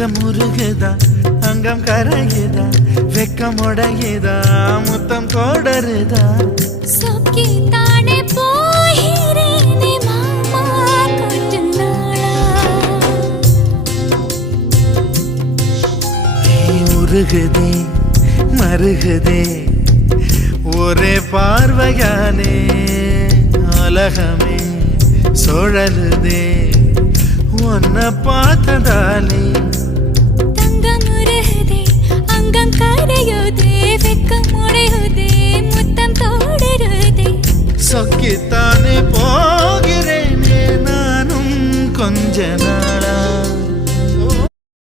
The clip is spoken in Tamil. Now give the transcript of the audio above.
அங்கம் முருகுதா அங்கம் கரையுதா வெக்கம் உடையுதா முத்தம் தொடருதா சொக்கி தானே போகிறேனே மாமா கொஞ்ச நாளா உருகுதே மருகுதே ஒரே பார்வையானே உலகமே சுழலுதே உன்னை பார்த்ததாலே